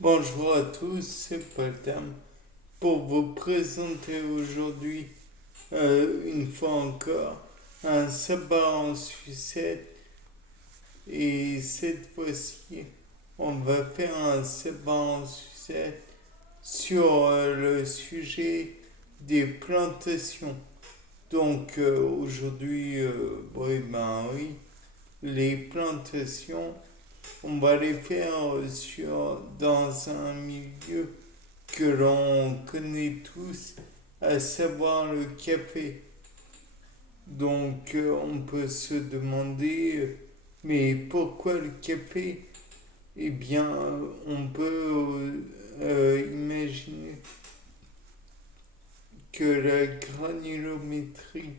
Bonjour à tous, c'est Paul Tam pour vous présenter aujourd'hui, une fois encore, un sabbat en sucette. Et cette fois-ci, on va faire un sabbat en sucette sur le sujet des plantations. Donc aujourd'hui, oui, les plantations, on va les faire dans un milieu que l'on connaît tous, à savoir le café. Donc on peut se demander, mais pourquoi le café? Eh bien, on peut imaginer que la granulométrie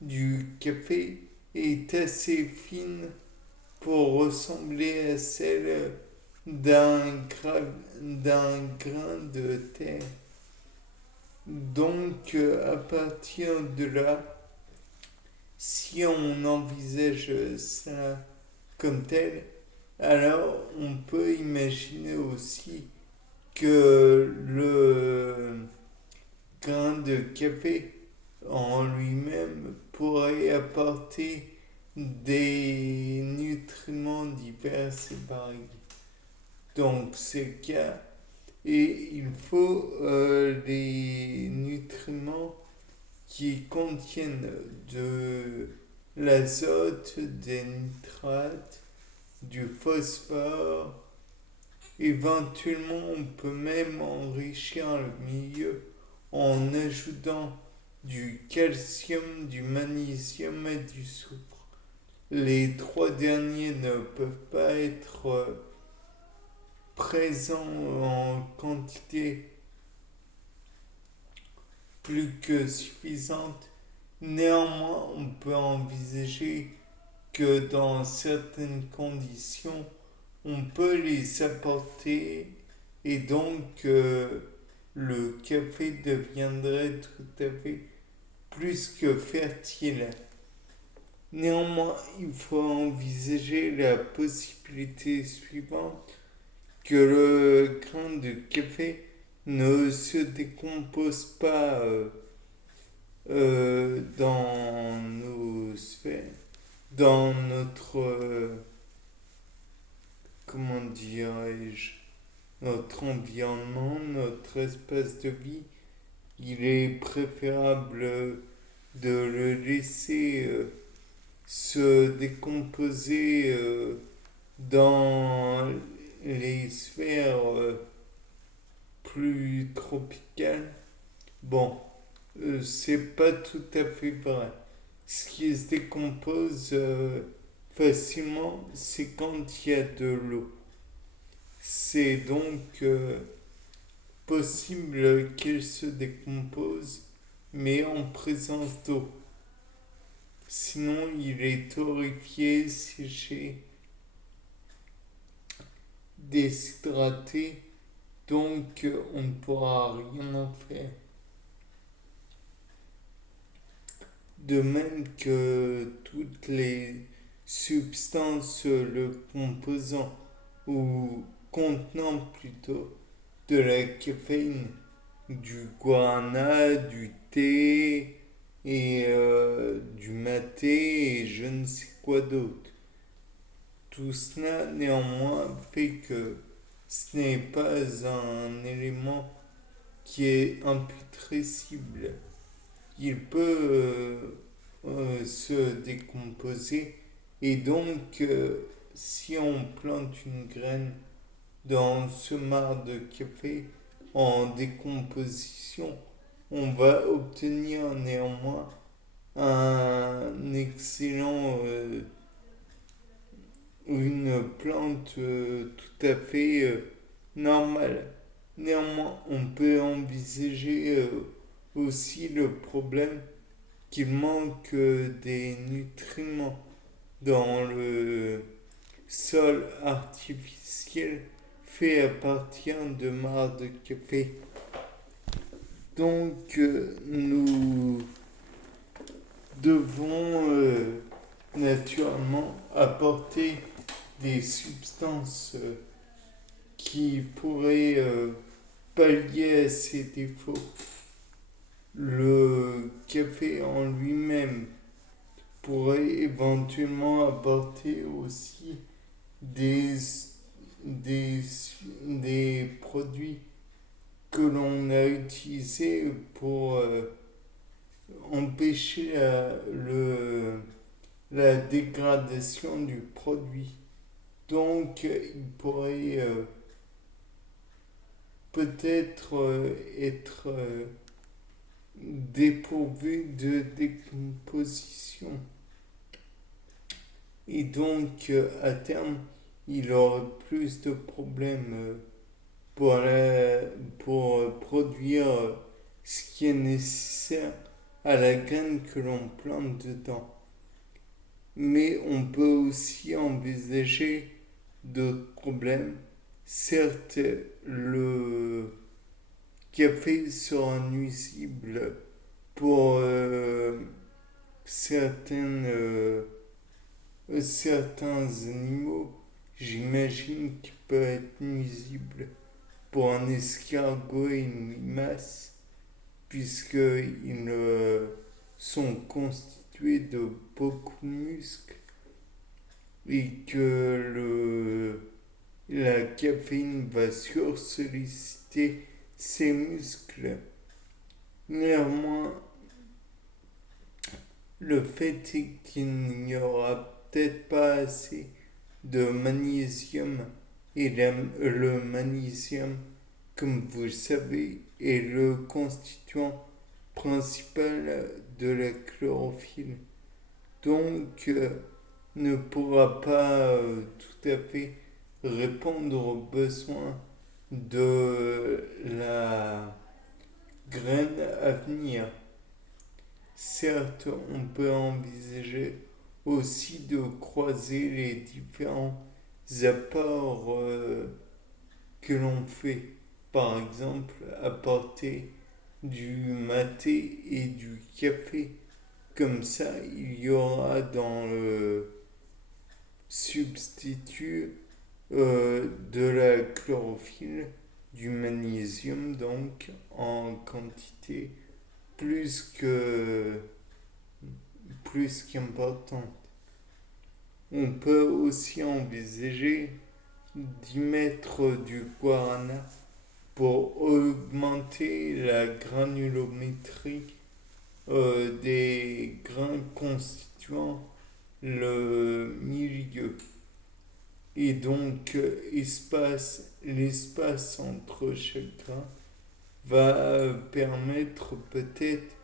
du café est assez fine pour ressembler à celle d'un grain de terre. Donc, à partir de là, si on envisage ça comme tel, alors on peut imaginer aussi que le grain de café en lui-même pourrait apporter des nutriments divers et variés. Donc c'est le cas et il faut des nutriments qui contiennent de l'azote, des nitrates, du phosphore. Éventuellement, on peut même enrichir le milieu en ajoutant du calcium, du magnésium et du soufre. Les trois derniers ne peuvent pas être présents en quantité plus que suffisante. Néanmoins, on peut envisager que dans certaines conditions, on peut les apporter et donc le café deviendrait tout à fait plus que fertile. Néanmoins, il faut envisager la possibilité suivante que le grain de café ne se décompose pas dans nos sphères, dans notre, comment dirais-je, notre environnement, notre espace de vie. Il est préférable de le laisser se décomposer dans les sphères plus tropicales. Bon, c'est pas tout à fait vrai. Ce qui se décompose facilement, c'est quand il y a de l'eau. C'est donc possible qu'il se décompose, mais en présence d'eau. Sinon, il est torréfié, séché, déshydraté, donc on ne pourra rien en faire. De même que toutes les substances le composant ou contenant plutôt de la caféine, du guarana, du thé et du maté et je ne sais quoi d'autre. Tout cela néanmoins fait que ce n'est pas un élément qui est imputrescible. Il peut se décomposer et donc si on plante une graine dans ce marc de café en décomposition, on va obtenir néanmoins un excellent une plante tout à fait normale. Néanmoins, on peut envisager aussi le problème qu'il manque des nutriments dans le sol artificiel fait à partir de marc de café. Donc nous devons naturellement apporter des substances qui pourrait pallier à ces défauts. Le café en lui-même pourrait éventuellement apporter aussi des, des produits que l'on a utilisés pour empêcher la dégradation du produit. Donc, il pourrait peut-être être dépourvu de décomposition. Et donc, à terme, il aurait plus de problèmes pour produire ce qui est nécessaire à la graine que l'on plante dedans. Mais on peut aussi envisager d'autres problèmes. Certes, le café sera nuisible pour certains animaux. J'imagine qu'il peut être nuisible pour un escargot et une limace, puisqu'ils sont constitués de beaucoup de muscles et que la caféine va sursolliciter ces muscles. Néanmoins, le fait est qu'il n'y aura peut-être pas assez de magnésium et le magnésium, comme vous le savez, est le constituant principal de la chlorophylle. Donc, ne pourra pas tout à fait répondre aux besoins de la graine à venir. Certes, on peut envisager aussi de croiser les différents apports que l'on fait. Par exemple, apporter du maté et du café. Comme ça, il y aura dans le substitut de la chlorophylle, du magnésium donc en quantité plus qu'importante. On peut aussi envisager d'y mettre du guarana pour augmenter la granulométrie des grains constituant le milieu. Et donc, l'espace entre chaque grain va permettre peut-être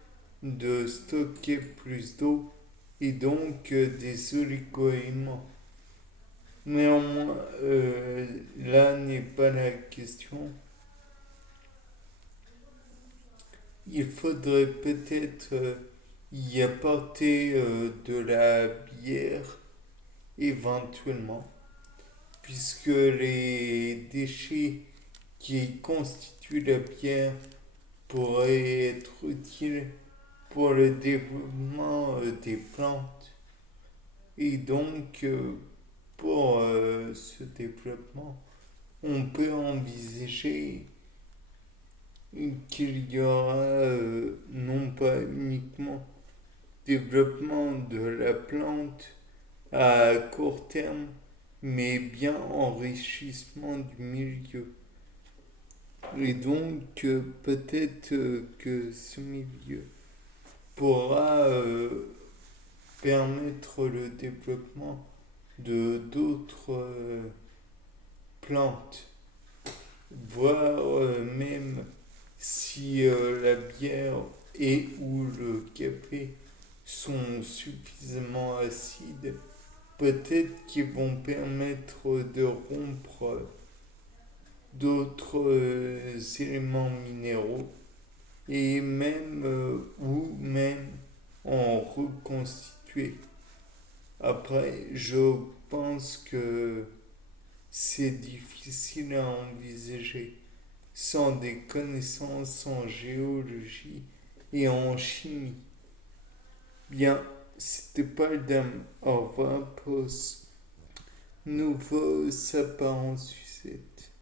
de stocker plus d'eau et donc des oligo-éléments. Néanmoins, là n'est pas la question. Il faudrait peut-être y apporter de la bière éventuellement, puisque les déchets qui constituent la bière pourraient être utiles pour le développement des plantes. Et donc, pour ce développement, on peut envisager qu'il y aura non pas uniquement développement de la plante à court terme, mais bien enrichissement du milieu. Et donc, peut-être que ce milieu pourra permettre le développement de d'autres plantes, voire même si la bière et ou le café sont suffisamment acides, peut-être qu'ils vont permettre de rompre d'autres éléments minéraux et même ou même en reconstituer. Après, je pense que c'est difficile à envisager sans des connaissances en géologie et en chimie. Bien, c'était pas le dame. Au revoir pour ce nouveau sapin en sucette.